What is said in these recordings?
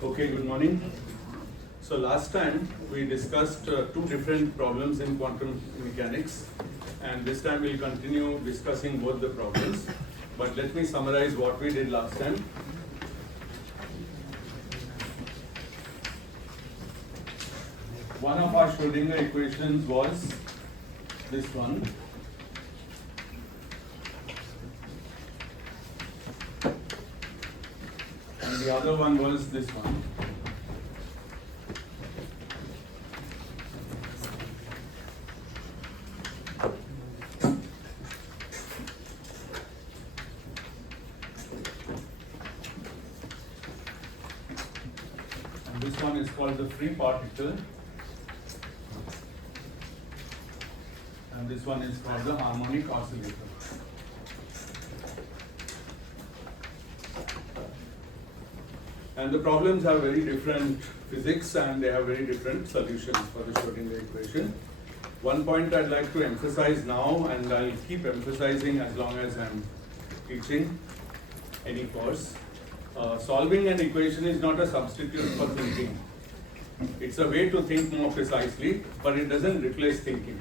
Okay, good morning. So last time we discussed two different problems in quantum mechanics, and this time we'll continue discussing both the problems. But let me summarize what we did last time. One of our Schrodinger equations was this one. And the other one was this one. And this one is called the free particle. And this one is called the harmonic oscillator. And the problems have very different physics and they have very different solutions for the Schrodinger equation. One point I'd like to emphasize now, and I'll keep emphasizing as long as I'm teaching any course, solving an equation is not a substitute for thinking. It's a way to think more precisely, but it doesn't replace thinking.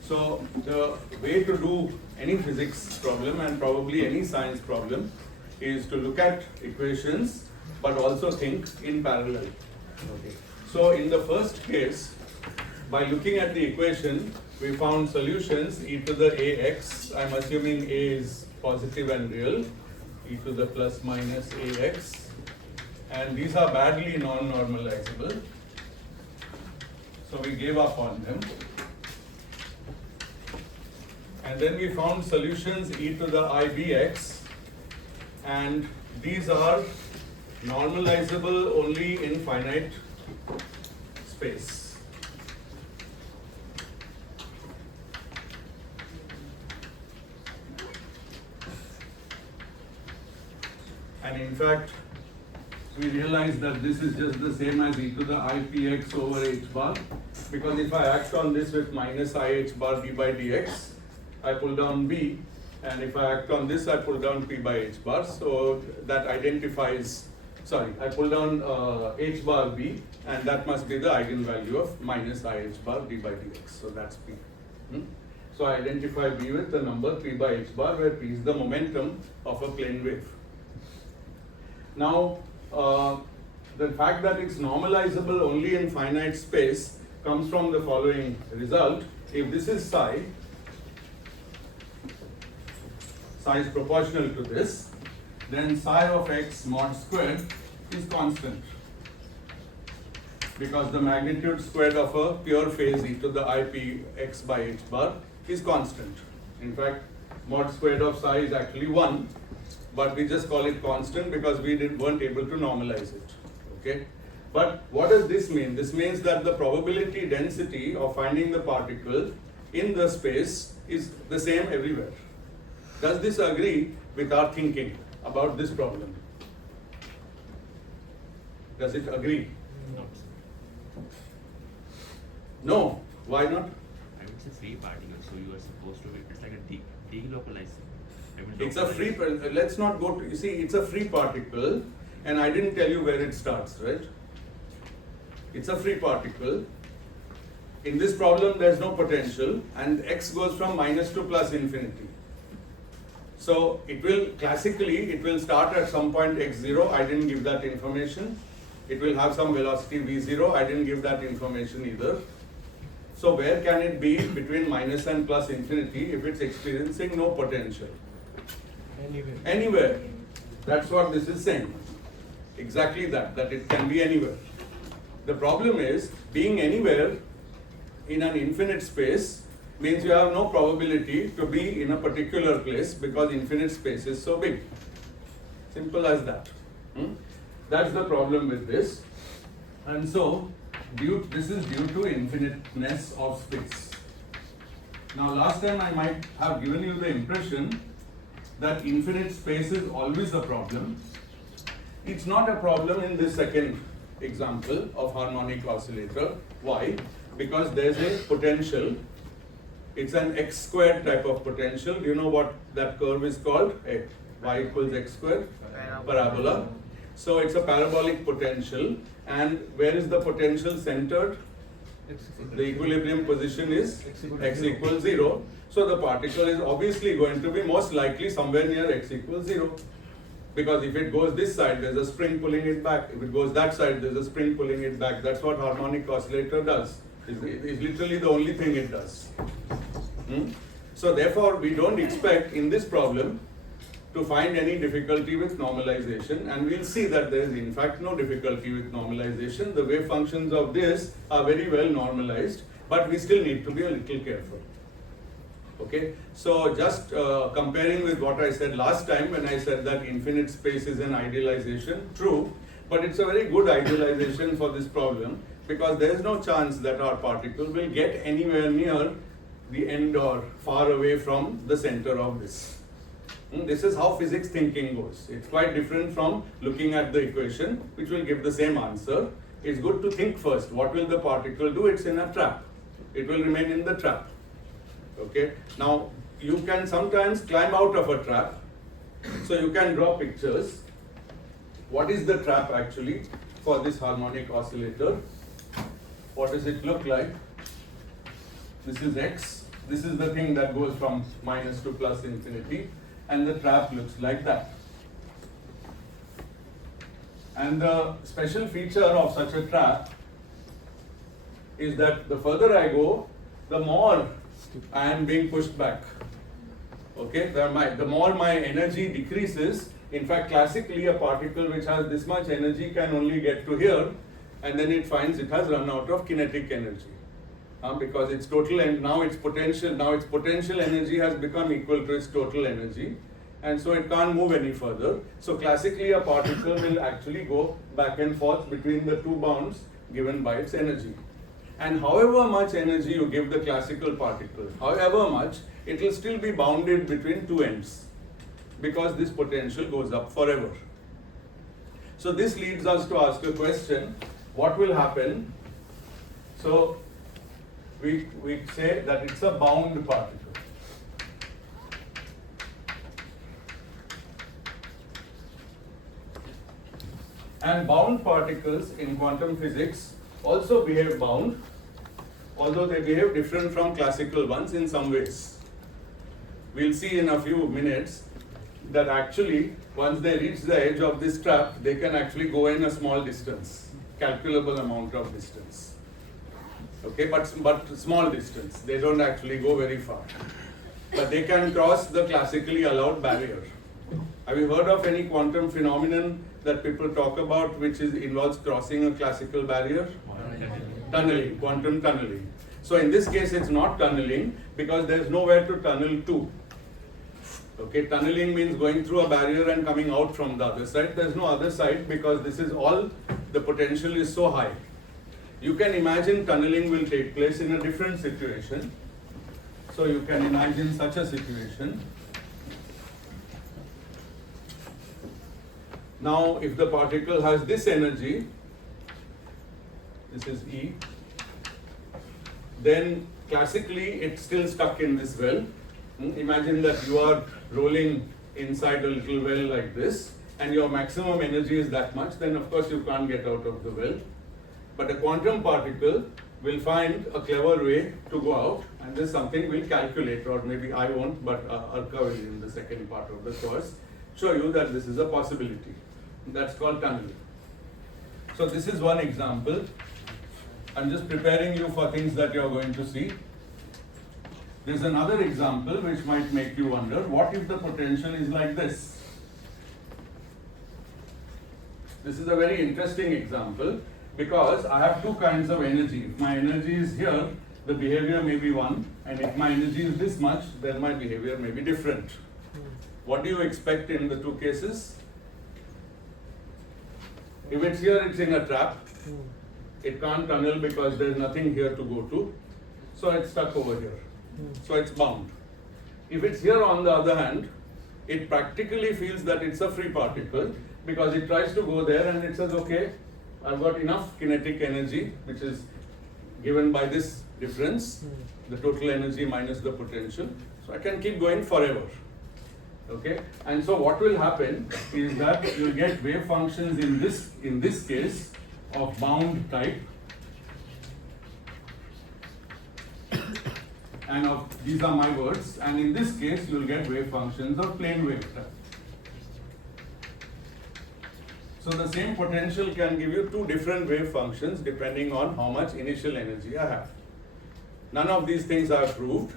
So the way to do any physics problem and probably any science problem is to look at equations but also think in parallel. Okay. So in the first case, by looking at the equation, we found solutions e to the ax. I'm assuming a is positive and real, e to the plus minus ax, and these are badly non-normalizable. So we gave up on them. And then we found solutions e to the ibx, and these are normalizable only in finite space. And in fact, we realize that this is just the same as e to the ipx over h bar, because if I act on this with minus I h bar d by dx, I pull down b, and if I act on this, I pull down p by h bar. So that identifies, I pull down h bar b, and that must be the eigenvalue of minus I h bar d by dx. So that's p. So I identify b with the number p by h bar, where p is the momentum of a plane wave. Now, the fact that it's normalizable only in finite space comes from the following result. If this is psi is proportional to this, then psi of x mod squared is constant, because the magnitude squared of a pure phase e to the ipx by h bar is constant. In fact, mod squared of psi is actually 1, but we just call it constant because we weren't able to normalize it. Okay? But what does this mean? This means that the probability density of finding the particle in the space is the same everywhere. Does this agree with our thinking about this problem? Does it agree? No. No. Why not? I would say free particle, so you are supposed to be, it's like a delocalized. It's a free, let's not go to, you see, it's a free particle, and I didn't tell you where it starts, right? It's a free particle. In this problem, there's no potential, and x goes from minus to plus infinity. So it will, classically, it will start at some point x0, I didn't give that information. It will have some velocity v0, I didn't give that information either. So where can it be between minus and plus infinity if it's experiencing no potential? Anywhere. Anywhere. That's what this is saying. Exactly that it can be anywhere. The problem is, being anywhere in an infinite space means you have no probability to be in a particular place because infinite space is so big. Simple as that. That's the problem with this. And so, this is due to infiniteness of space. Now, last time I might have given you the impression that infinite space is always a problem. It's not a problem in this second example of harmonic oscillator. Why? Because there's a potential. It's an x squared type of potential. Do you know what that curve is called? Y equals x squared parabola. So it's a parabolic potential, and where is the potential centered? The equilibrium position is x equals 0. So the particle is obviously going to be most likely somewhere near x equals 0. Because if it goes this side, there's a spring pulling it back. If it goes that side, there's a spring pulling it back. That's what harmonic oscillator does. It's literally the only thing it does. So therefore, we don't expect in this problem to find any difficulty with normalization, and we'll see that there is in fact no difficulty with normalization. The wave functions of this are very well normalized, but we still need to be a little careful. Okay, so just comparing with what I said last time when I said that infinite space is an idealization, true, but it's a very good idealization for this problem because there is no chance that our particle will get anywhere near the end or far away from the center of this. This is how physics thinking goes. It's quite different from looking at the equation, which will give the same answer. It's good to think first. What will the particle do? It's in a trap. It will remain in the trap. Okay. Now, you can sometimes climb out of a trap. So you can draw pictures. What is the trap actually for this harmonic oscillator? What does it look like? This is x. This is the thing that goes from minus to plus infinity. And the trap looks like that. And the special feature of such a trap is that the further I go, the more I am being pushed back. Okay, the more my energy decreases. In fact, classically, a particle which has this much energy can only get to here, and then it finds it has run out of kinetic energy. Because its total and now its potential energy has become equal to its total energy, and so it can't move any further. So classically a particle will actually go back and forth between the two bounds given by its energy. And however much energy you give the classical particle, however much, it will still be bounded between two ends because this potential goes up forever. So this leads us to ask a question, what will happen? So we say that it's a bound particle. And bound particles in quantum physics also behave bound, although they behave different from classical ones in some ways. We'll see in a few minutes that actually once they reach the edge of this trap, they can actually go in a small distance, calculable amount of distance. Okay, but small distance. They don't actually go very far. But they can cross the classically allowed barrier. Have you heard of any quantum phenomenon that people talk about which involves crossing a classical barrier? Tunneling, quantum tunneling. So in this case it's not tunneling because there's nowhere to tunnel to. Okay, tunneling means going through a barrier and coming out from the other side. There's no other side because this is all, the potential is so high. You can imagine tunneling will take place in a different situation. So you can imagine such a situation. Now, if the particle has this energy, this is E, then classically it's still stuck in this well. Imagine that you are rolling inside a little well like this, and your maximum energy is that much, then of course you can't get out of the well. But a quantum particle will find a clever way to go out, and this is something we'll calculate, or maybe I won't, but Arka will in the second part of the course show you that this is a possibility. That's called tunneling. So this is one example. I'm just preparing you for things that you're going to see. There's another example which might make you wonder, what if the potential is like this? This is a very interesting example because I have two kinds of energy. If my energy is here, the behavior may be one, and if my energy is this much, then my behavior may be different. What do you expect in the two cases? If it's here, it's in a trap. It can't tunnel because there's nothing here to go to. So it's stuck over here. So it's bound. If it's here, on the other hand, it practically feels that it's a free particle because it tries to go there and it says, okay, I've got enough kinetic energy, which is given by this difference, the total energy minus the potential. So I can keep going forever. Okay, and so what will happen is that you'll get wave functions in this case of bound type, and these are my words, and in this case you'll get wave functions of plane wave type. So the same potential can give you two different wave functions depending on how much initial energy I have. None of these things are proved.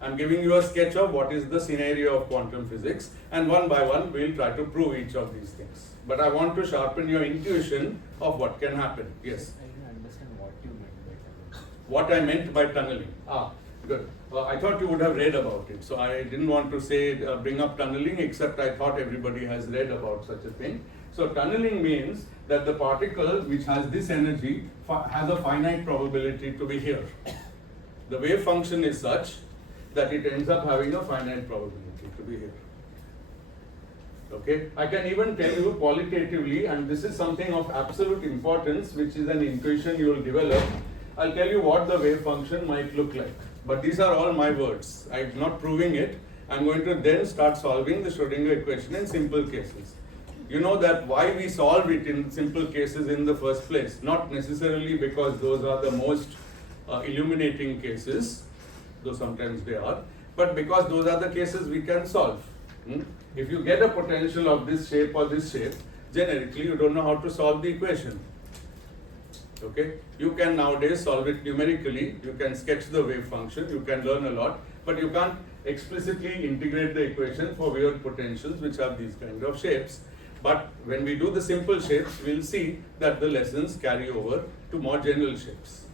I'm giving you a sketch of what is the scenario of quantum physics, and one by one we'll try to prove each of these things. But I want to sharpen your intuition of what can happen. Yes? I didn't understand what you meant by tunneling. What I meant by tunneling. Good. I thought you would have read about it, so I didn't want to say bring up tunneling, except I thought everybody has read about such a thing. So tunneling means that the particle which has this energy has a finite probability to be here. The wave function is such that it ends up having a finite probability to be here. Okay, I can even tell you qualitatively, and this is something of absolute importance, which is an intuition you will develop. I'll tell you what the wave function might look like. But these are all my words. I'm not proving it. I'm going to then start solving the Schrodinger equation in simple cases. You know that why we solve it in simple cases in the first place, not necessarily because those are the most illuminating cases, though sometimes they are, but because those are the cases we can solve. If you get a potential of this shape or this shape, generically you don't know how to solve the equation. Okay, you can nowadays solve it numerically, you can sketch the wave function, you can learn a lot, but you can't explicitly integrate the equation for weird potentials which have these kind of shapes. But when we do the simple shapes, we'll see that the lessons carry over to more general shapes.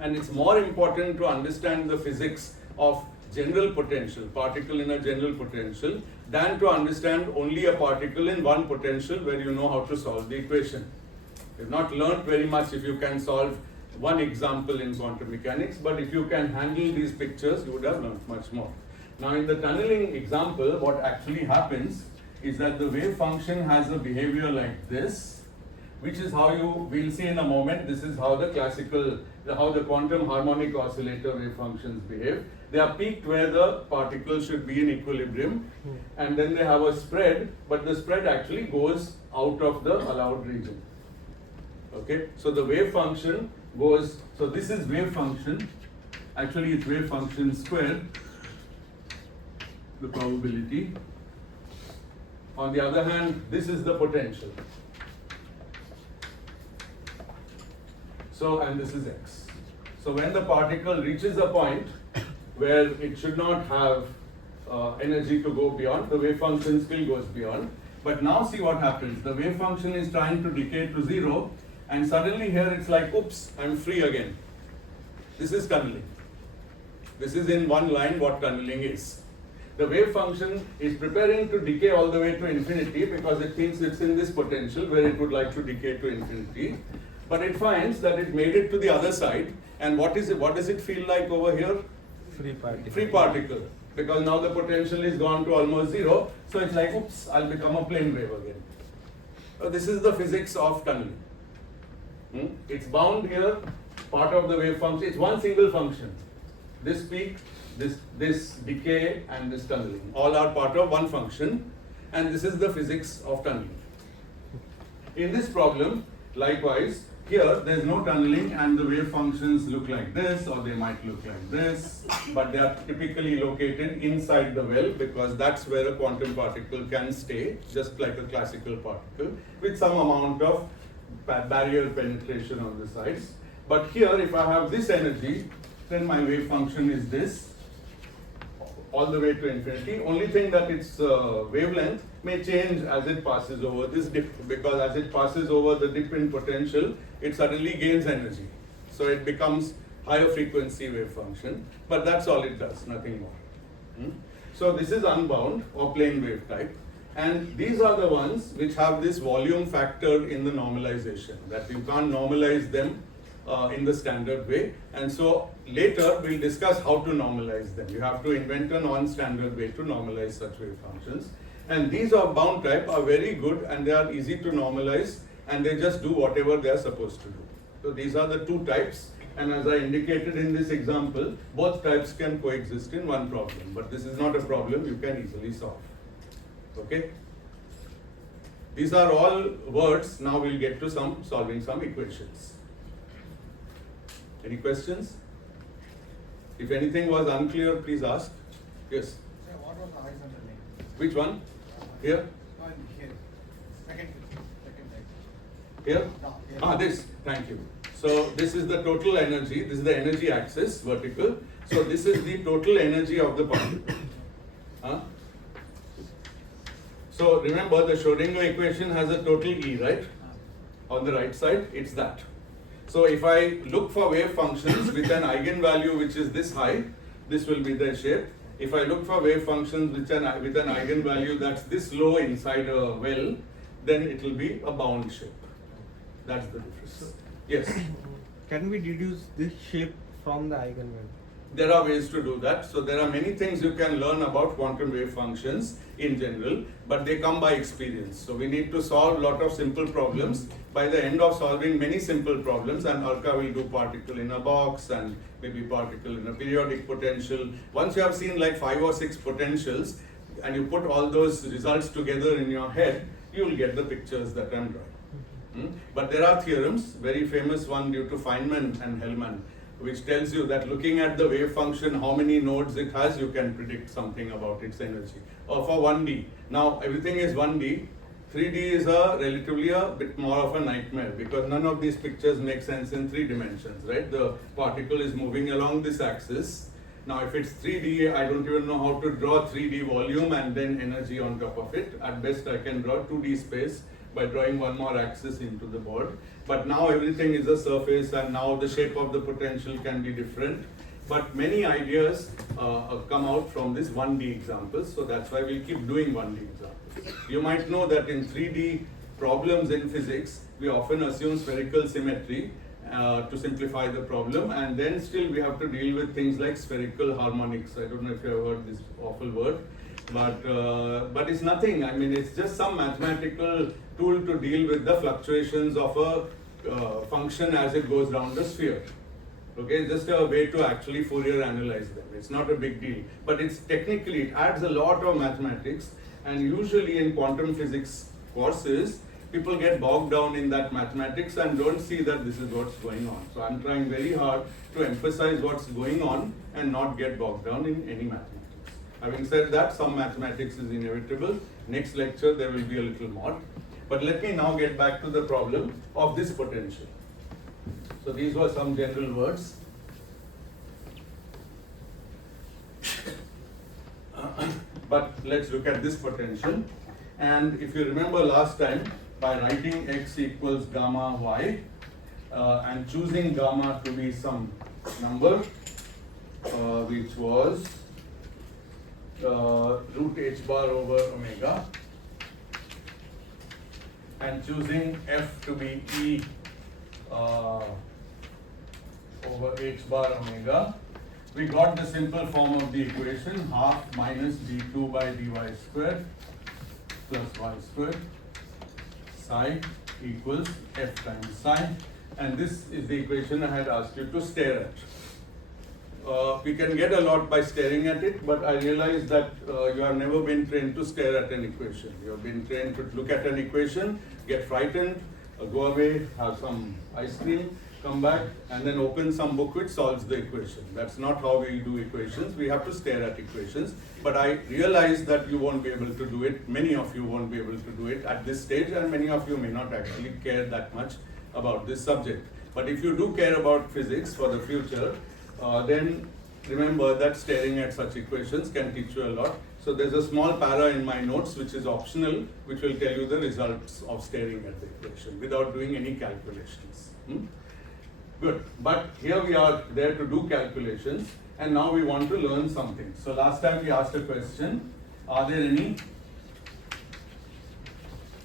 And it's more important to understand the physics of general potential, particle in a general potential, than to understand only a particle in one potential where you know how to solve the equation. You've not learned very much if you can solve one example in quantum mechanics, but if you can handle these pictures, you would have learned much more. Now in the tunneling example, what actually happens is that the wave function has a behavior like this, which is how we'll see in a moment, this is how the how the quantum harmonic oscillator wave functions behave. They are peaked where the particles should be in equilibrium, and then they have a spread, but the spread actually goes out of the allowed region. Okay, so the wave function goes, so this is wave function, actually it's wave function squared, the probability. On the other hand, this is the potential. So, and this is x. So when the particle reaches a point where it should not have energy to go beyond, the wave function still goes beyond. But now see what happens. The wave function is trying to decay to 0, and suddenly here it's like, oops, I'm free again. This is tunneling. This is in one line what tunneling is. The wave function is preparing to decay all the way to infinity because it thinks it's in this potential where it would like to decay to infinity. But it finds that it made it to the other side, and what does it feel like over here? Free particle. Free particle. Because now the potential is gone to almost 0, so it's like, oops, I'll become a plane wave again. So this is the physics of tunneling. It's bound here, part of the wave function, it's one single function. This peak, this decay, and this tunneling, all are part of one function, and this is the physics of tunneling. In this problem, likewise, here there's no tunneling and the wave functions look like this, or they might look like this, but they are typically located inside the well because that's where a quantum particle can stay, just like a classical particle, with some amount of barrier penetration on the sides. But here, if I have this energy, then my wave function is this, all the way to infinity. Only thing that its wavelength may change as it passes over this dip, because as it passes over the dip in potential, it suddenly gains energy. So it becomes higher frequency wave function, but that's all it does, nothing more. So this is unbound or plane wave type. And these are the ones which have this volume factor in the normalization, that you can't normalize them in the standard way. And so later we'll discuss how to normalize them. You have to invent a non-standard way to normalize such wave functions. And these of bound type are very good, and they are easy to normalize, and they just do whatever they are supposed to do. So these are the two types, and as I indicated in this example, both types can coexist in one problem, but this is not a problem you can easily solve. Okay? These are all words. Now we'll get to solving some equations. Any questions? If anything was unclear, please ask. Yes. Sir, what was the horizontal line? Which one? Here? One here. Second line. Here? No, here. This. Thank you. So this is the total energy. This is the energy axis, vertical. So this is the total energy of the particle. So remember, the Schrodinger equation has a total E, right? On the right side, it's that. So if I look for wave functions with an eigenvalue which is this high, this will be the shape. If I look for wave functions with an eigenvalue that's this low inside a well, then it will be a bound shape. That's the difference. Yes? Can we deduce this shape from the eigenvalue? There are ways to do that. So there are many things you can learn about quantum wave functions in general, but they come by experience. So we need to solve a lot of simple problems. By the end of solving many simple problems, and Arka will do particle in a box and maybe particle in a periodic potential. Once you have seen like 5 or 6 potentials and you put all those results together in your head, you will get the pictures that I'm drawing. But there are theorems, very famous one due to Feynman and Hellman, which tells you that looking at the wave function, how many nodes it has, you can predict something about its energy. Or for 1D. Now everything is 1D. 3D is relatively a bit more of a nightmare because none of these pictures make sense in 3 dimensions, right? The particle is moving along this axis. Now if it's 3D, I don't even know how to draw 3D volume and then energy on top of it. At best I can draw 2D space by drawing one more axis into the board. But now everything is a surface and now the shape of the potential can be different. But many ideas come out from this 1D examples, so that's why we'll keep doing 1D examples. You might know that in 3D problems in physics, we often assume spherical symmetry to simplify the problem, and then still we have to deal with things like spherical harmonics. I don't know if you have heard this awful word, but it's nothing. I mean, it's just some mathematical tool to deal with the fluctuations of a function as it goes down the sphere. Okay, just a way to actually Fourier analyze them. It's not a big deal, but it's technically, it adds a lot of mathematics, and usually in quantum physics courses, people get bogged down in that mathematics and don't see that this is what's going on. So I'm trying very hard to emphasize what's going on and not get bogged down in any mathematics. Having said that, some mathematics is inevitable. Next lecture there will be a little more. But let me now get back to the problem of this potential. So these were some general words. But let's look at this potential. And if you remember last time, by writing x equals gamma y and choosing gamma to be some number which was root h bar over omega, and choosing f to be e over h bar omega, we got the simple form of the equation, half minus d2 by dy squared plus y squared psi equals f times psi, and this is the equation I had asked you to stare at. We can get a lot by staring at it, but I realize that you have never been trained to stare at an equation. You have been trained to look at an equation, get frightened, go away, have some ice cream, come back, and then open some book which solves the equation. That's not how we do equations. We have to stare at equations. But I realize that you won't be able to do it. Many of you won't be able to do it at this stage, and many of you may not actually care that much about this subject. But if you do care about physics for the future, then remember that staring at such equations can teach you a lot. So there's a small para in my notes which is optional, which will tell you the results of staring at the equation without doing any calculations. Good, but here we are there to do calculations, and now we want to learn something. So last time we asked a question, are there any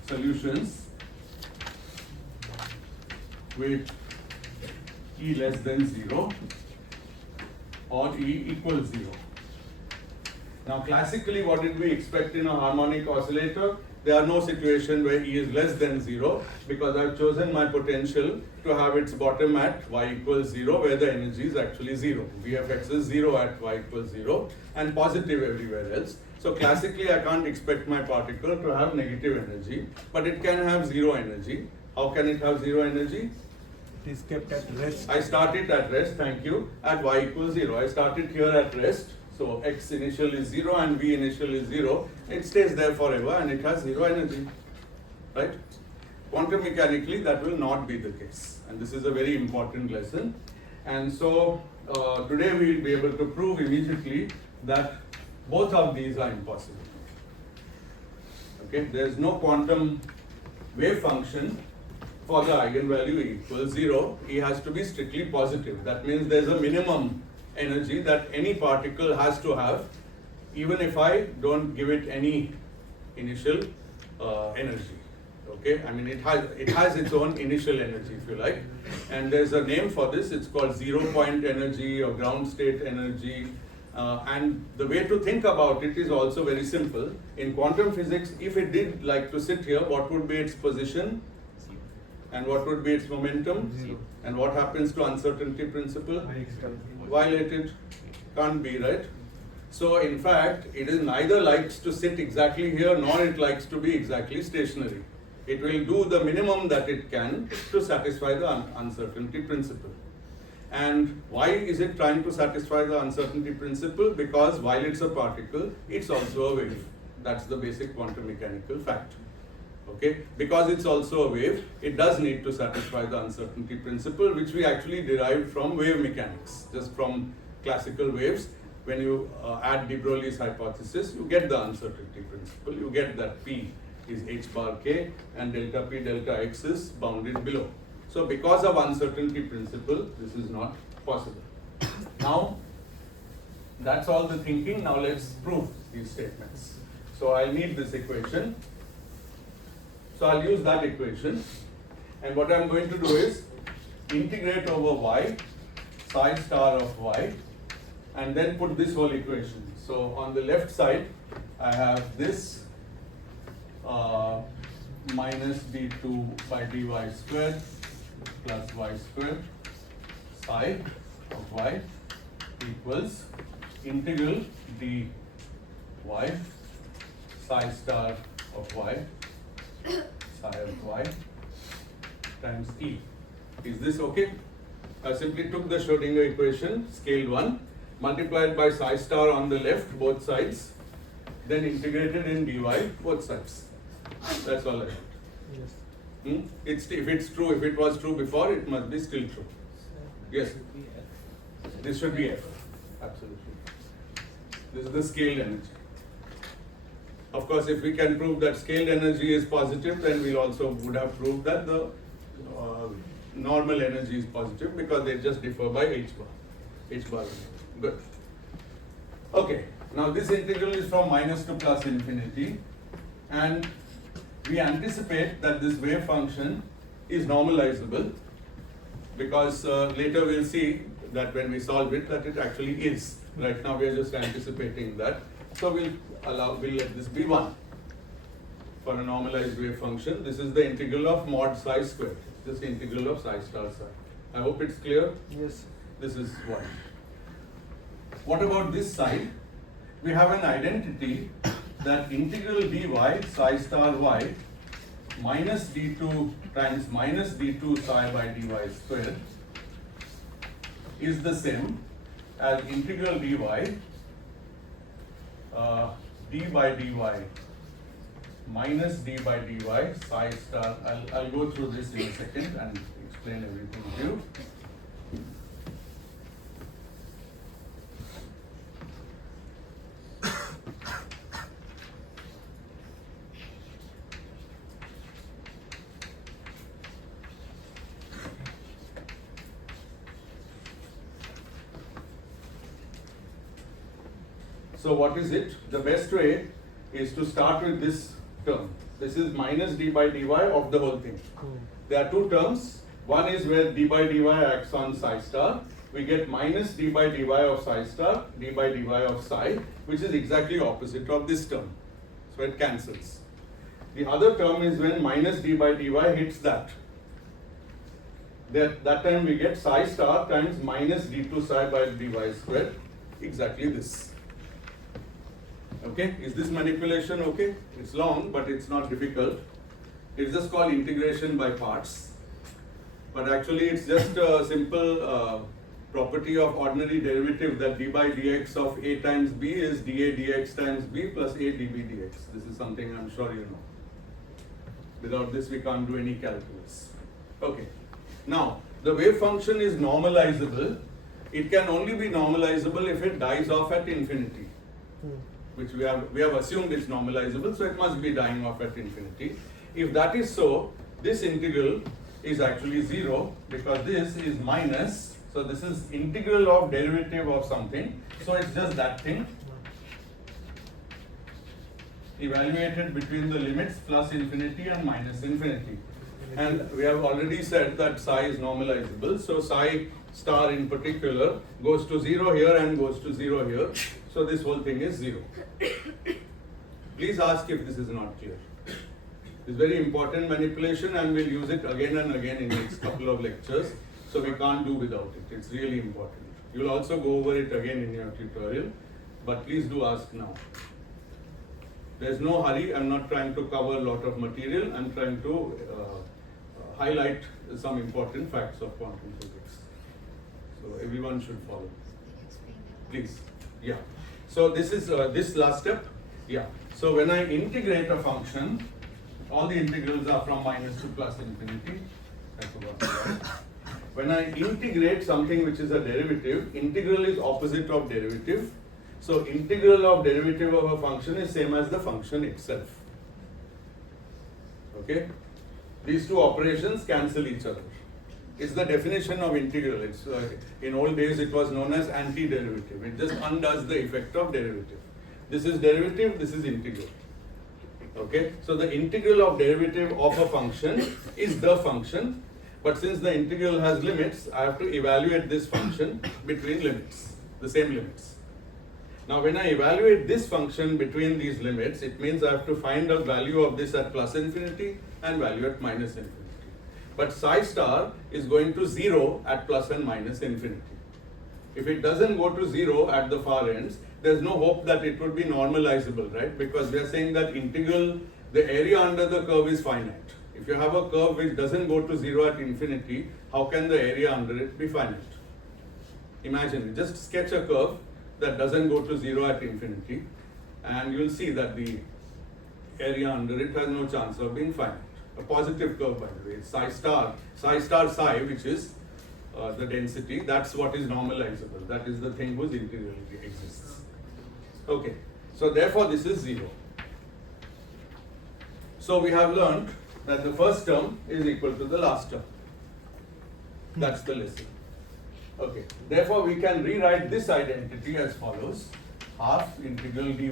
solutions with E less than 0 or E equals 0? Now classically, what did we expect in a harmonic oscillator? There are no situation where E is less than 0 because I've chosen my potential to have its bottom at y equals 0 where the energy is actually 0. Vfx is 0 at y equals 0 and positive everywhere else. So classically, I can't expect my particle to have negative energy, but it can have zero energy. How can it have zero energy? It is kept at rest. I start it at rest, thank you, at y equals 0. I start it here at rest, so x initial is 0 and v initial is 0. It stays there forever and it has zero energy, right? Quantum mechanically, that will not be the case. And this is a very important lesson. And so, today we will be able to prove immediately that both of these are impossible. Okay, there is no quantum wave function for the eigenvalue equals 0. E has to be strictly positive. That means there is a minimum energy that any particle has to have, even if I don't give it any initial energy. Okay, I mean it has its own initial energy, if you like, and there's a name for this. It's called 0 point energy or ground state energy. And the way to think about it is also very simple. In quantum physics, if it did like to sit here, what would be its position? And what would be its momentum? Zero. And what happens to uncertainty principle? Violated. Can't be, right? So in fact, it is neither likes to sit exactly here nor it likes to be exactly stationary. It will do the minimum that it can to satisfy the uncertainty principle. And why is it trying to satisfy the uncertainty principle? Because while it's a particle, it's also a wave. That's the basic quantum mechanical fact. Okay? Because it's also a wave, it does need to satisfy the uncertainty principle, which we actually derived from wave mechanics, just from classical waves. When you add de Broglie's hypothesis, you get the uncertainty principle. You get that P is h bar k and delta P delta x is bounded below. So because of uncertainty principle, this is not possible. Now, that's all the thinking. Now let's prove these statements. So I'll need this equation. So I'll use that equation. And what I'm going to do is integrate over y, psi star of y, and then put this whole equation. So on the left side, I have this minus d2 by dy squared plus y squared psi of y equals integral dy psi star of y psi of y times e. Is this okay? I simply took the Schrodinger equation, scaled 1, multiplied by psi star on the left, both sides, then integrated in dy, both sides. That's all I did. Yes. If it's true, if it was true before, it must be still true. Yes? This should be F. Absolutely. This is the scaled energy. Of course, if we can prove that scaled energy is positive, then we also would have proved that the normal energy is positive because they just differ by h bar. H bar. Good. Okay. Now this integral is from minus to plus infinity, and we anticipate that this wave function is normalizable because later we'll see that when we solve it that it actually is. Right now we are just anticipating that. So we'll let this be 1 for a normalized wave function. This is the integral of mod psi squared. This is the integral of psi star psi. I hope it's clear. Yes. This is 1. What about this side? We have an identity that integral dy psi star y minus d2 times minus d2 psi by dy squared is the same as integral dy d by dy minus d by dy psi star. I'll go through this in a second and explain everything to you. So what is it? The best way is to start with this term. This is minus d by dy of the whole thing. There are two terms. One is where d by dy acts on psi star. We get minus d by dy of psi star, d by dy of psi, which is exactly opposite of this term. So it cancels. The other term is when minus d by dy hits that. That time we get psi star times minus d2 psi by dy squared, exactly this. Okay, is this manipulation okay? It's long, but it's not difficult. It's just called integration by parts. But actually it's just a simple property of ordinary derivative that d by dx of a times b is dA dx times b plus a dB dx. This is something I'm sure you know. Without this we can't do any calculus. Okay. Now, the wave function is normalizable. It can only be normalizable if it dies off at infinity, which we have assumed it's normalizable, so it must be dying off at infinity. If that is so, this integral is actually 0 because this is minus, so this is integral of derivative of something, so it's just that thing evaluated between the limits plus infinity and minus infinity. And we have already said that psi is normalizable, so psi star in particular goes to 0 here and goes to 0 here, so this whole thing is 0. Please ask if this is not clear. It's very important manipulation and we'll use it again and again in next couple of lectures, so we can't do without it. It's really important. You'll also go over it again in your tutorial, but please do ask now. There's no hurry. I'm not trying to cover a lot of material. I'm trying to highlight some important facts of quantum physics. So everyone should follow. Please. Yeah. So this is this last step. Yeah. So when I integrate a function, all the integrals are from minus to plus infinity. I forgot that. When I integrate something which is a derivative, integral is opposite of derivative. So integral of derivative of a function is same as the function itself. Okay? These two operations cancel each other. It's the definition of integral. It's in old days it was known as antiderivative. It just undoes the effect of derivative. This is derivative, this is integral. Okay? So the integral of derivative of a function is the function, but since the integral has limits, I have to evaluate this function between limits, the same limits. Now when I evaluate this function between these limits, it means I have to find a value of this at plus infinity and value at minus infinity. But psi star is going to 0 at plus and minus infinity. If it doesn't go to 0 at the far ends, there's no hope that it would be normalizable, right? Because we are saying that integral, the area under the curve is finite. If you have a curve which doesn't go to 0 at infinity, how can the area under it be finite? Imagine, just sketch a curve that doesn't go to 0 at infinity, and you'll see that the area under it has no chance of being finite. A positive curve, by the way, psi star psi, which is the density, that's what is normalizable. That is the thing whose integral exists. Okay, so therefore this is 0. So we have learned that the first term is equal to the last term. That's the lesson. Okay, therefore we can rewrite this identity as follows: half integral dy.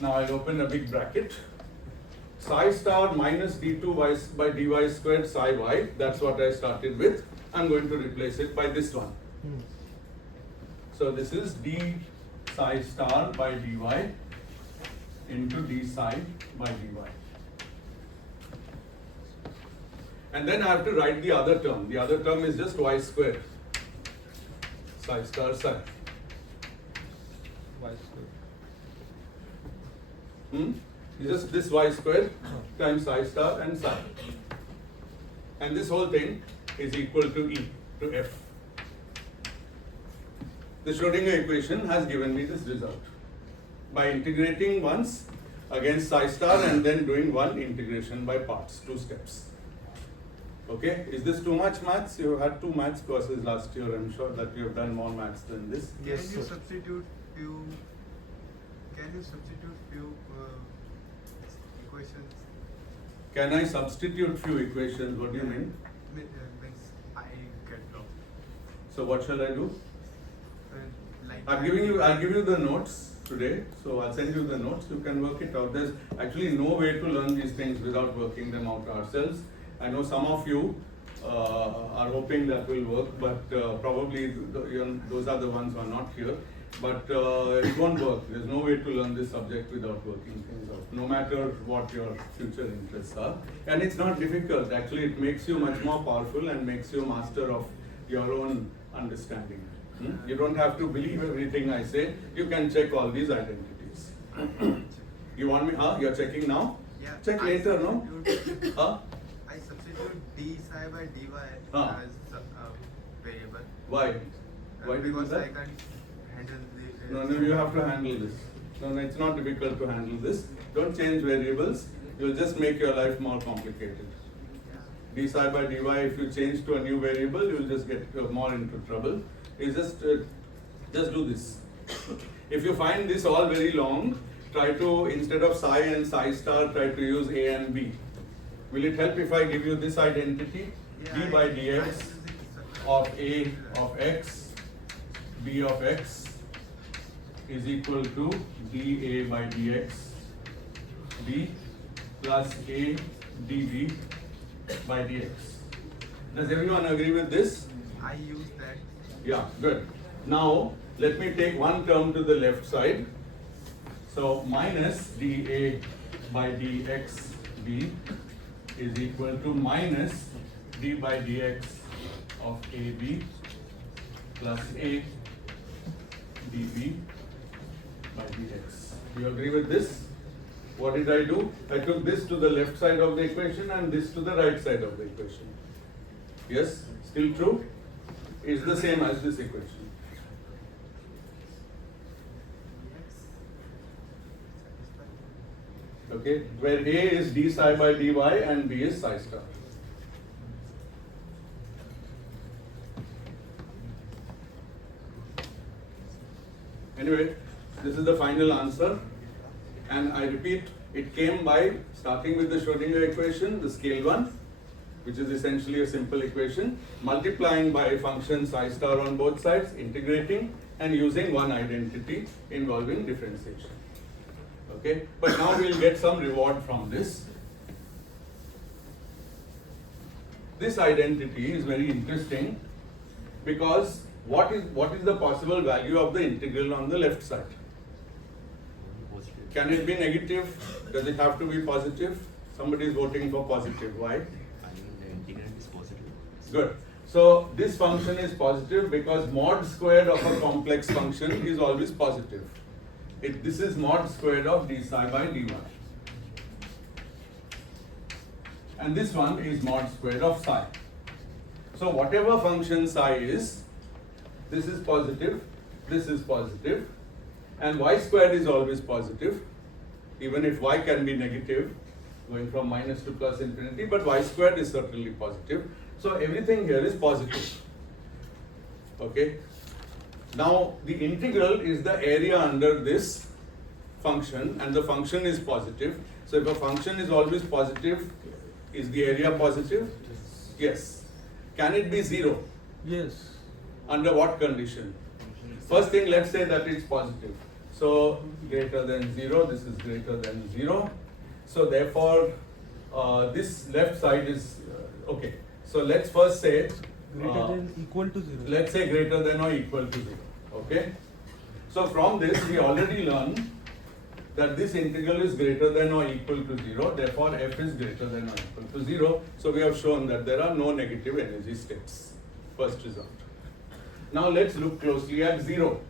Now I'll open a big bracket. Psi star minus d2 y by dy squared psi y, that's what I started with. I'm going to replace it by this one. So this is d psi star by dy into d psi by dy. And then I have to write the other term. The other term is just y squared. Psi star psi. Y square. Just this y squared times psi star and psi. And this whole thing is equal to E, to F. The Schrodinger equation has given me this result by integrating once against psi star and then doing one integration by parts, 2 steps. Okay, is this too much maths? You had 2 maths courses last year. I'm sure that you have done more maths than this. Yes, Can you sir. substitute few? Can you substitute few equations? Can I substitute few equations? What do you mean? Means I get wrong. So what shall I do? Like I'll give you the notes today. So I'll send you the notes. You can work it out. There's actually no way to learn these things without working them out ourselves. I know some of you are hoping that will work, but probably those are the ones who are not here. But it won't work. There's no way to learn this subject without working things out, no matter what your future interests are. And it's not difficult. Actually, it makes you much more powerful and makes you master of your own understanding. You don't have to believe everything I say. You can check all these identities. You want me? You're checking now? Yeah. Check later, no? Huh? I substitute d psi by dy as a variable. Why? Why do you do Because that? I can't handle the. No, you have to handle this. No, it's not difficult to handle this. Don't change variables. You'll just make your life more complicated. D psi by dy, if you change to a new variable, you'll just get more into trouble. You just do this. If you find this all very long, try to, instead of psi and psi star, try to use a and b. Will it help if I give you this identity? D by dx of a of x, b of x is equal to dA by dx d plus a dB by dx. Does everyone agree with this? I use that. Yeah, good. Now let me take one term to the left side. So minus dA by dx b is equal to minus d by dx of ab plus a dB by dx. Do you agree with this? What did I do? I took this to the left side of the equation and this to the right side of the equation. Yes? Still true? It's the same as this equation. Okay? Where A is d psi by dy and B is psi star. Anyway, this is the final answer. And I repeat, it came by starting with the Schrodinger equation, the scale one, which is essentially a simple equation, multiplying by a function psi star on both sides, integrating, and using one identity involving differentiation. Okay, but now we'll get some reward from this. This identity is very interesting because what is the possible value of the integral on the left side? Positive. Can it be negative? Does it have to be positive? Somebody is voting for positive. Why? I mean, the integrand is positive. Good. So this function is positive because mod squared of a complex function is always positive. This is mod squared of d psi by dy. And this one is mod squared of psi. So whatever function psi is, this is positive, and y squared is always positive, even if y can be negative, going from minus to plus infinity, but y squared is certainly positive. So everything here is positive. Okay? Now the integral is the area under this function, and the function is positive. So if a function is always positive, is the area positive? Yes. Can it be 0? Yes. Under what condition? First thing, let's say that it's positive. So greater than 0, this is greater than 0. So therefore, this left side is okay. So let's first say Greater than equal to 0. let's say greater than or equal to 0. Okay. So from this we already learned that this integral is greater than or equal to 0. Therefore, f is greater than or equal to 0. So we have shown that there are no negative energy states. First result. Now let's look closely at 0.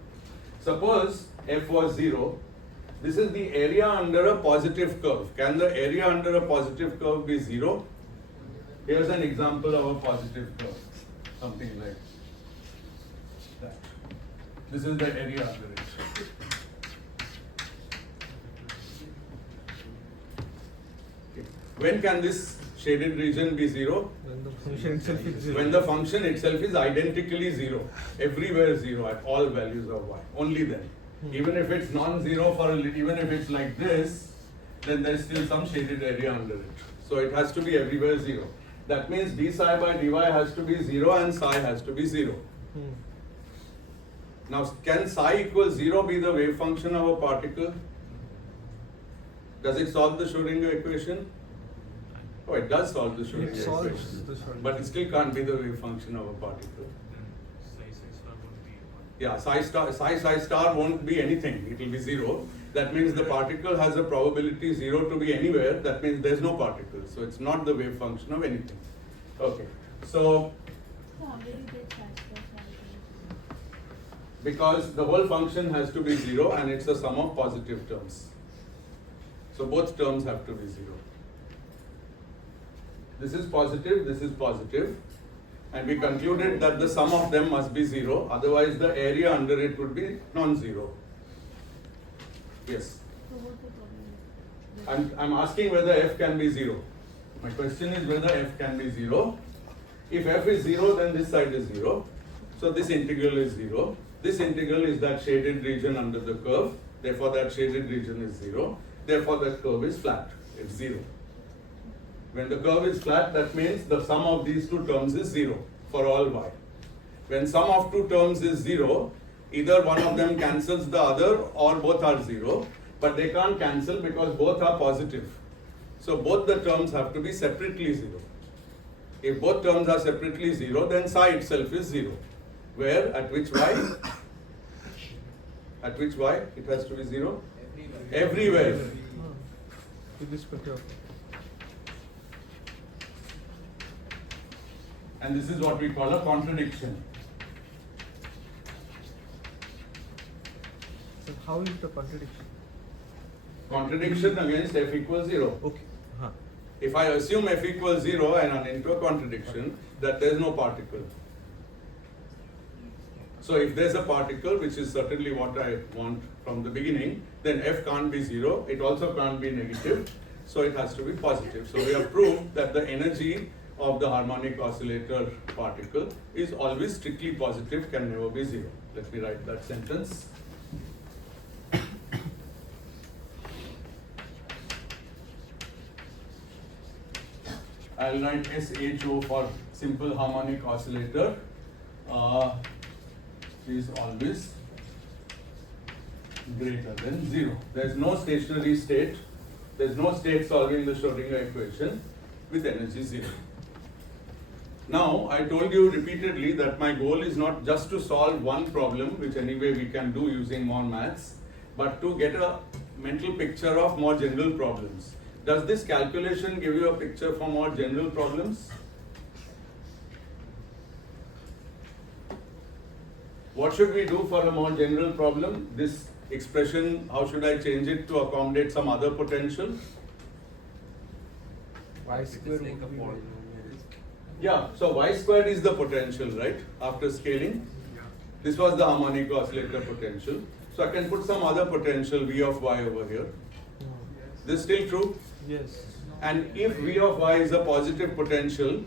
Suppose f was 0. This is the area under a positive curve. Can the area under a positive curve be 0? Here's an example of a positive curve. Something like that. This is the area under it. Okay. When can this shaded region be 0? When the function itself is 0. When the function itself is identically 0. Everywhere 0 at all values of y. Only then. Even if it's non-zero for even if it's like this, then there's still some shaded area under it. So it has to be everywhere 0. That means d psi by dy has to be 0 and psi has to be 0. Now, can psi equal 0 be the wave function of a particle? Does it solve the Schrodinger equation? Oh, it does solve the Schrodinger It solves equation. the Schrodinger. But it still can't be the wave function of a particle. Yeah, psi star won't be anything. It will be 0. That means the particle has a probability 0 to be anywhere. That means there's no particle. So it's not the wave function of anything. Okay. So So how did you get charge for because the whole function has to be 0 and it's a sum of positive terms. So both terms have to be 0. This is positive, and we concluded that the sum of them must be 0, otherwise the area under it would be non-zero. Yes. I'm asking whether f can be 0. My question is whether f can be 0. If f is 0, then this side is 0. So this integral is 0. This integral is that shaded region under the curve. Therefore, that shaded region is 0. Therefore, that curve is flat. It's 0. When the curve is flat, that means the sum of these two terms is 0 for all y. When sum of two terms is 0, either one of them cancels the other or both are 0. But they can't cancel because both are positive. So both the terms have to be separately 0. If both terms are separately 0, then psi itself is 0. Where? At which y? At which y it has to be 0? Everywhere. With respect to And this is what we call a contradiction. so how is the contradiction? Contradiction against f equals 0. Okay. If I assume f equals 0 and run into a contradiction, that there is no particle. So if there's a particle, which is certainly what I want from the beginning, then f can't be 0, it also can't be negative, so it has to be positive. So we have proved that the energy of the harmonic oscillator particle is always strictly positive, can never be 0. Let me write that sentence. I'll write SHO for simple harmonic oscillator is always greater than 0. There is no stationary state. There is no state solving the Schrodinger equation with energy 0. Now, I told you repeatedly that my goal is not just to solve one problem, which anyway we can do using more maths, but to get a mental picture of more general problems. Does this calculation give you a picture for more general problems? What should we do for a more general problem? This expression, how should I change it to accommodate some other potential? Y square It's like would a be polynomial. Yeah, so y squared is the potential, right? After scaling. This was the harmonic oscillator potential. So I can put some other potential V of y over here. This still true? Yes. And if V of y is a positive potential,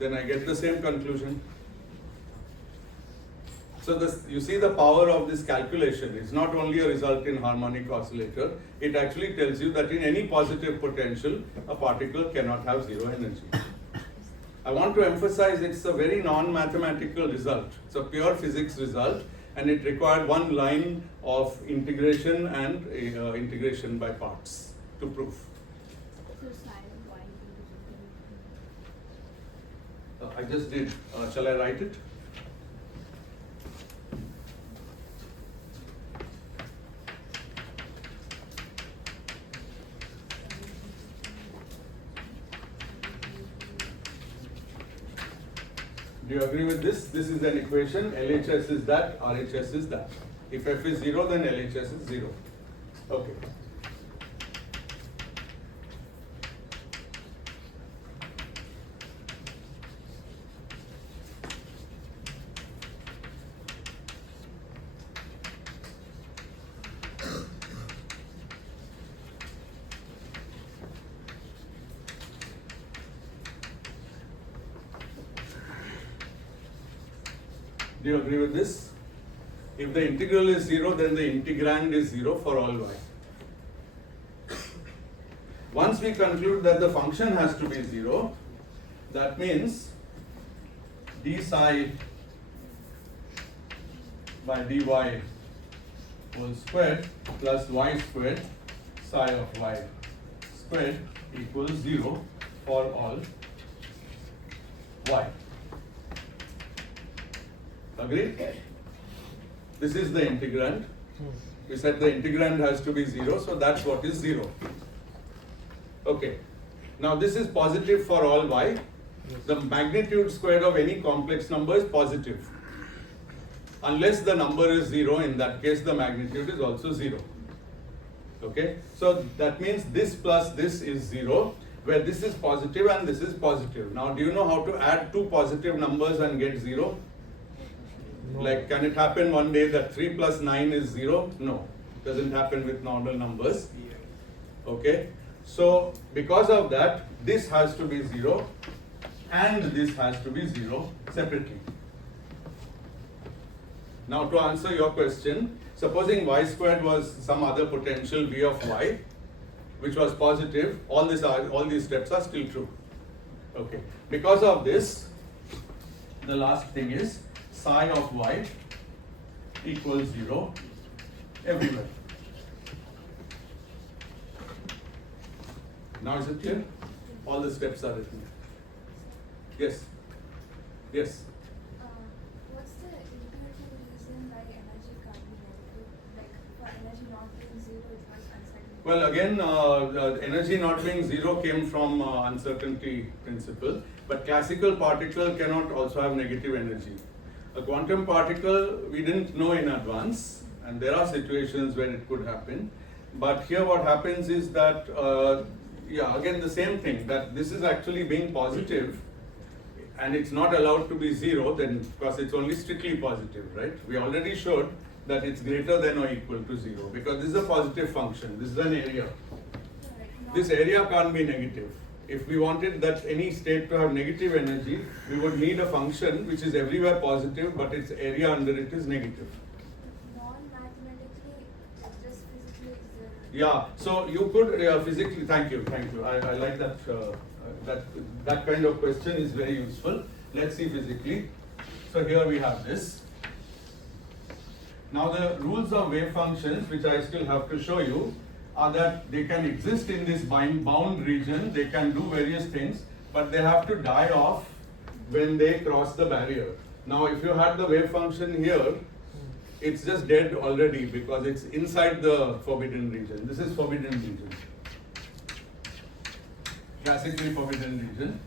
then I get the same conclusion. So this, you see the power of this calculation. It's not only a result in harmonic oscillator, it actually tells you that in any positive potential, a particle cannot have 0 energy. I want to emphasize it's a very non-mathematical result. It's a pure physics result, and it required one line of integration and integration by parts to prove. I just did. Shall I write it? Do you agree with this? This is an equation. LHS is that, RHS is that. If f is 0, then LHS is 0. Okay. Do you agree with this? If the integral is 0, then the integrand is 0 for all y. Once we conclude that the function has to be 0, that means d psi by dy whole squared plus y squared psi of y squared equals 0 for all y. Agreed? This is the integrand. We said the integrand has to be 0, so that's what is 0. Okay. Now this is positive for all y. The magnitude square of any complex number is positive. unless the number is 0. In that case, the magnitude is also 0. Okay, so that means this plus this is 0, where this is positive and this is positive. Now, do you know how to add two positive numbers and get 0? No. Like, can it happen one day that 3 plus 9 is 0? No, doesn't happen with normal numbers. Okay, so because of that, this has to be 0 and this has to be 0 separately. Now, to answer your question, supposing y squared was some other potential v of y, which was positive, all these steps are still true. Okay, because of this, the last thing is psi of y equals 0 everywhere. Now is it clear? All the steps are written. Yes. Yes. What's the intuitive reason why energy can't be negative? Like for energy not being 0, it was uncertain. Well, again, energy not being 0 came from uncertainty principle, but classical particle cannot also have negative energy. A quantum particle, we didn't know in advance, and there are situations where it could happen. But here what happens is that, again the same thing, that this is actually being positive, and it's not allowed to be 0, then because it's only strictly positive, right? We already showed that it's greater than or equal to 0, because this is a positive function, this is an area. This area can't be negative. If we wanted that any state to have negative energy, we would need a function which is everywhere positive, but its area under it is negative. Non-mathematically, just physically, is there? Yeah, so you could physically, thank you. I like that, that kind of question is very useful. Let's see physically. So here we have this. Now the rules of wave functions, which I still have to show you, are that they can exist in this bound region, they can do various things, but they have to die off when they cross the barrier. Now if you had the wave function here, it's just dead already because it's inside the forbidden region. This is forbidden region. Classically forbidden region.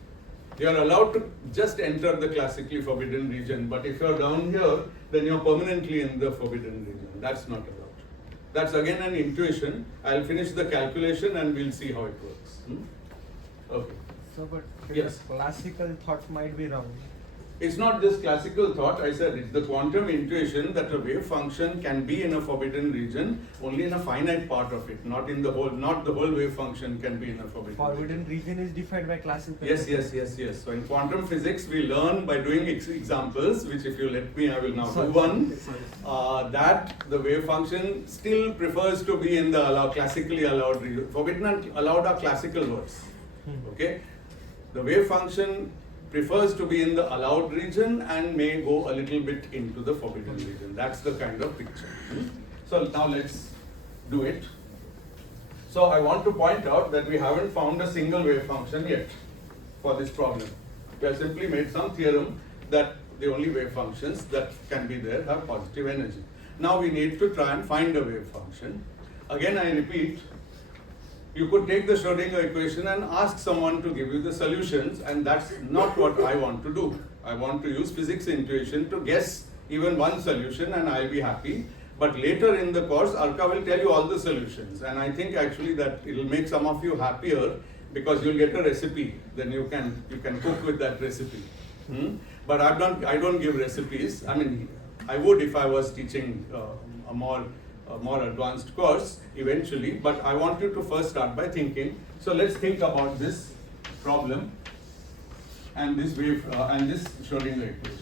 You are allowed to just enter the classically forbidden region, but if you are down here, then you are permanently in the forbidden region. That's not allowed. That's again an intuition. I'll finish the calculation and we'll see how it works. Okay. So, but Yes. classical thought might be wrong. It's not just classical thought, I said it's the quantum intuition that a wave function can be in a forbidden region, only in a finite part of it, not in the whole, not the whole wave function can be in a Forbidden region is defined by classical. Yes. So in quantum physics, we learn by doing examples, which if you let me, I will now do one, that the wave function still prefers to be in the classically allowed region. Forbidden and allowed are classical words. Okay? The wave function prefers to be in the allowed region and may go a little bit into the forbidden region. That's the kind of picture. So now let's do it. So I want to point out that we haven't found a single wave function yet for this problem. We have simply made some theorem that the only wave functions that can be there have positive energy. Now we need to try and find a wave function. Again, I repeat, you could take the Schrodinger equation and ask someone to give you the solutions, and that's not what I want to do. I want to use physics intuition to guess even one solution and I'll be happy. But later in the course, Arka will tell you all the solutions, and I think actually that it'll make some of you happier because you'll get a recipe. Then you can cook with that recipe. But I don't give recipes. I mean, I would if I was teaching a more advanced course eventually, but I want you to first start by thinking. So let's think about this problem and this wave and this Schrodinger equation.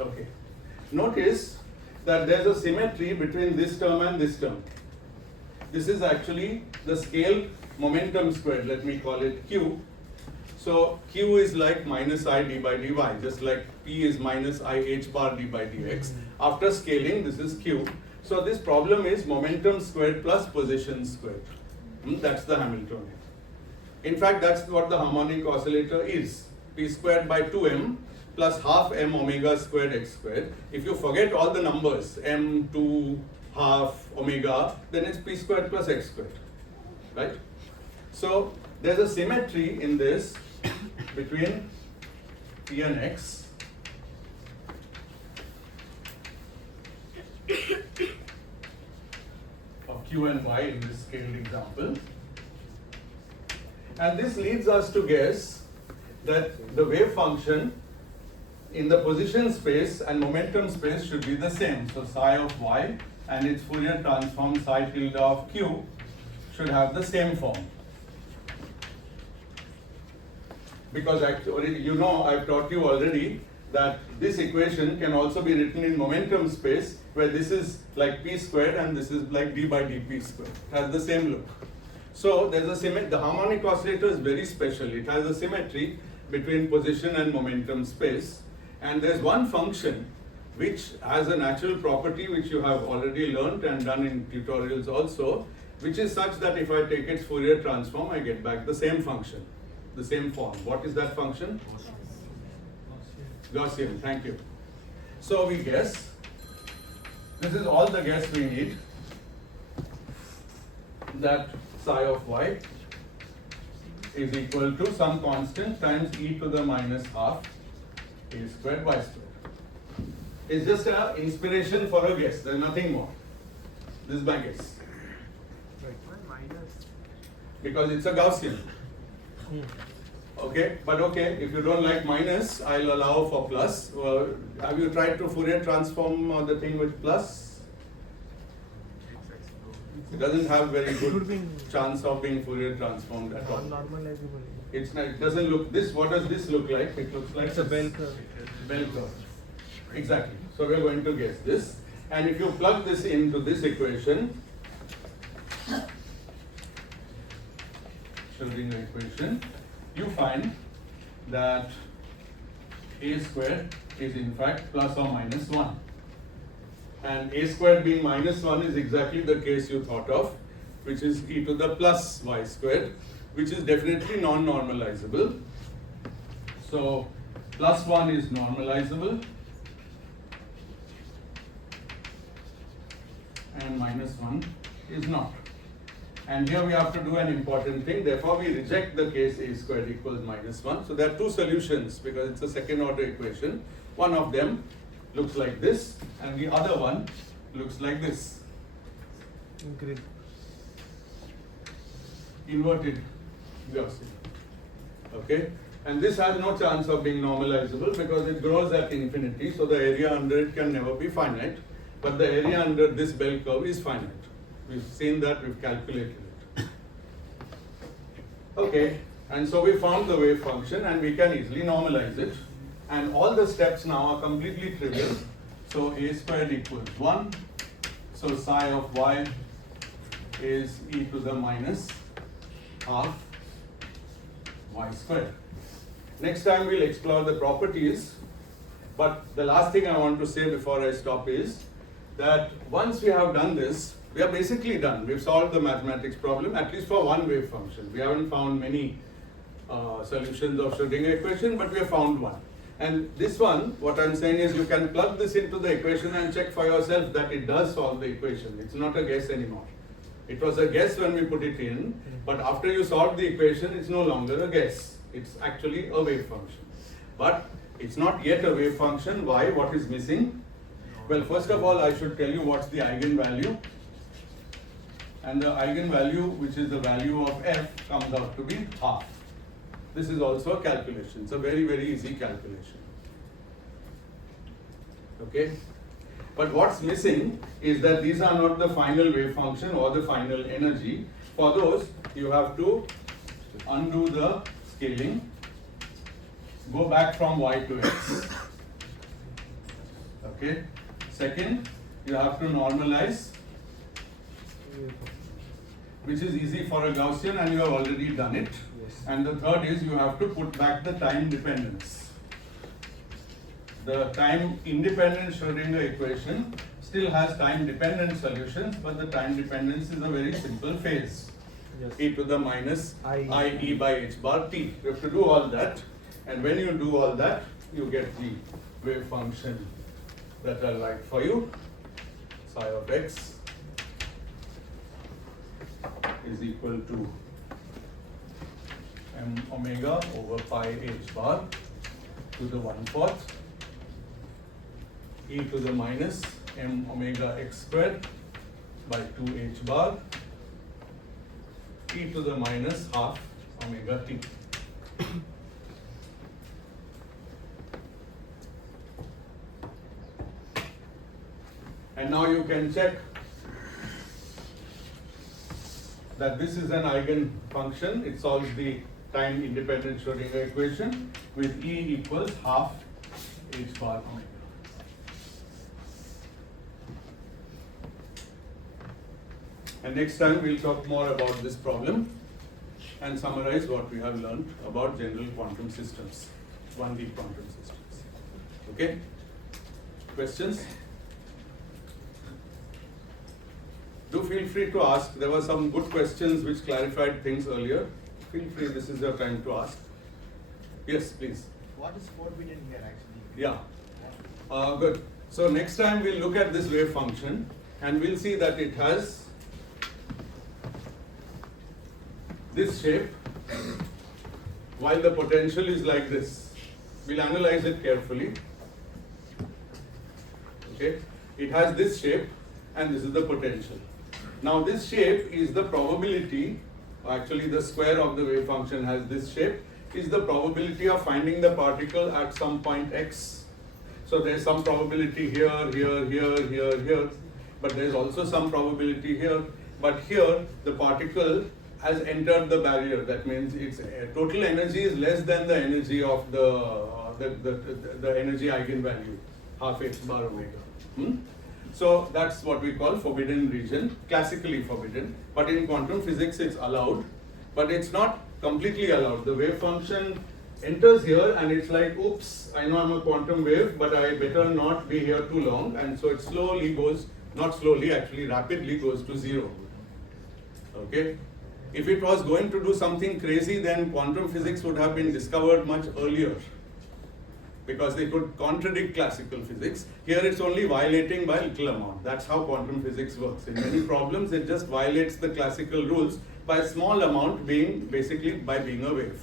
Okay. Notice that there's a symmetry between this term and this term. This is actually the scaled momentum squared, let me call it Q. So Q is like minus I d by dy, just like P is minus I h bar d by dx. After scaling, this is Q. So this problem is momentum squared plus position squared. That's the Hamiltonian. In fact, that's what the harmonic oscillator is. P squared by 2m plus half m omega squared x squared. If you forget all the numbers, m, 2, half, omega, then it's p squared plus x squared, right? So there's a symmetry in this between P and X of Q and Y in this scaled example. And this leads us to guess that the wave function in the position space and momentum space should be the same. So psi of y and its Fourier transform psi tilde of q should have the same form. Because actually, you know, I've taught you already that this equation can also be written in momentum space, where this is like p squared and this is like d by dp squared. It has the same look. So there's a symmetry. The harmonic oscillator is very special. It has a symmetry between position and momentum space. And there's one function which has a natural property which you have already learnt and done in tutorials also, which is such that if I take its Fourier transform, I get back the same function, the same form. What is that function? Gaussian, thank you. So we guess, this is all the guess we need, that psi of y is equal to some constant times e to the minus half a squared y squared. It's just an inspiration for a guess, there's nothing more. This is my guess. Why minus? Because it's a Gaussian. Okay, but okay, if you don't like minus, I'll allow for plus. Have you tried to Fourier transform the thing with plus? It doesn't have very good chance of being Fourier transformed at all. Non-normalizable. It's not, it doesn't look this. What does this look like? It looks like It's a bell curve. Bell curve. Exactly. So we are going to guess this, and if you plug this into this equation, Schrodinger equation, you find that a squared is in fact plus or minus 1. And a squared being minus 1 is exactly the case you thought of, which is e to the plus y squared, which is definitely non-normalizable. So plus 1 is normalizable and minus 1 is not. And here we have to do an important thing, therefore we reject the case a squared equals minus 1. So there are two solutions because it's a second order equation. One of them looks like this and the other one looks like this. Green. Inverted Gaussian. Okay? And this has no chance of being normalizable because it grows at infinity, so the area under it can never be finite. But the area under this bell curve is finite. We've seen that, we've calculated it. Okay, and so we found the wave function and we can easily normalize it. And all the steps now are completely trivial. So a squared equals 1. So psi of y is e to the minus half y squared. Next time we'll explore the properties. But the last thing I want to say before I stop is that once we have done this, we are basically done. We've solved the mathematics problem, at least for one wave function. We haven't found many solutions of Schrodinger equation, but we have found one. And this one, what I'm saying is you can plug this into the equation and check for yourself that it does solve the equation. It's not a guess anymore. It was a guess when we put it in, but after you solve the equation, it's no longer a guess. It's actually a wave function. But it's not yet a wave function. Why? What is missing? Well, first of all, I should tell you what's the eigenvalue. And the eigenvalue, which is the value of f, comes out to be half. This is also a calculation. It's a very, very easy calculation. Okay? But what's missing is that these are not the final wave function or the final energy. For those, you have to undo the scaling, go back from y to x. Okay? Second, you have to normalize, which is easy for a Gaussian and you have already done it. Yes. And the third is you have to put back the time dependence. The time independent Schrodinger equation still has time dependent solutions, but the time dependence is a very simple phase. Yes. E to the minus I e by h bar t. You have to do all that, and when you do all that, you get the wave function that I write for you. Psi of x is equal to m omega over pi h bar to the 1/4 e to the minus m omega x squared by 2h bar e to the minus half omega t. And now you can check that this is an eigenfunction. It solves the time independent Schrodinger equation with E equals half h bar omega. And next time we'll talk more about this problem and summarize what we have learned about general quantum systems, 1D quantum systems. Okay? Questions? Do feel free to ask. There were some good questions which clarified things earlier. Feel free, this is your time to ask. Yes, please. What is forbidden here actually? Yeah. Good. So next time we'll look at this wave function and we'll see that it has this shape while the potential is like this. We'll analyze it carefully. Okay. It has this shape and this is the potential. Now this shape is the probability, actually the square of the wave function has this shape, is the probability of finding the particle at some point x. So there's some probability here, here, but there's also some probability here. But here the particle has entered the barrier. That means its total energy is less than the energy of the energy eigenvalue, half h bar omega. So that's what we call forbidden region, classically forbidden. But in quantum physics it's allowed, but it's not completely allowed. The wave function enters here and it's like, oops, I know I'm a quantum wave, but I better not be here too long. And so it slowly goes, not slowly, actually rapidly goes to 0. Okay? If it was going to do something crazy, then quantum physics would have been discovered much earlier, because they could contradict classical physics. Here it's only violating by a little amount. That's how quantum physics works. In many problems, it just violates the classical rules by a small amount, being basically by being a wave.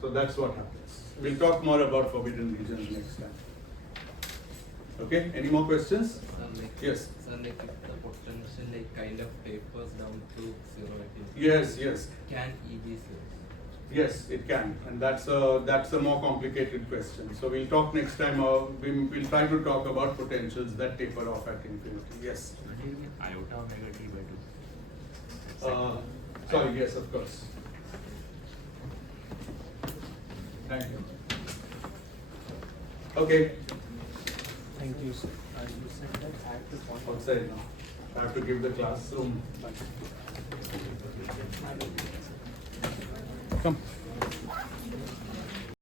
So that's what happens. We'll talk more about forbidden regions next time. Okay, any more questions? Yes. So like if the potential like kind of tapers down to 0 at Yes, yes. can E be 0? Yes, it can, and that's a more complicated question. So we'll talk next time. We'll try to talk about potentials that taper off at infinity. Yes. What do you mean iota omega t by 2? Sorry. Yes, of course. Thank you. Okay. Thank you, sir. You said that I have to point Outside now. I have to give the classroom. Come.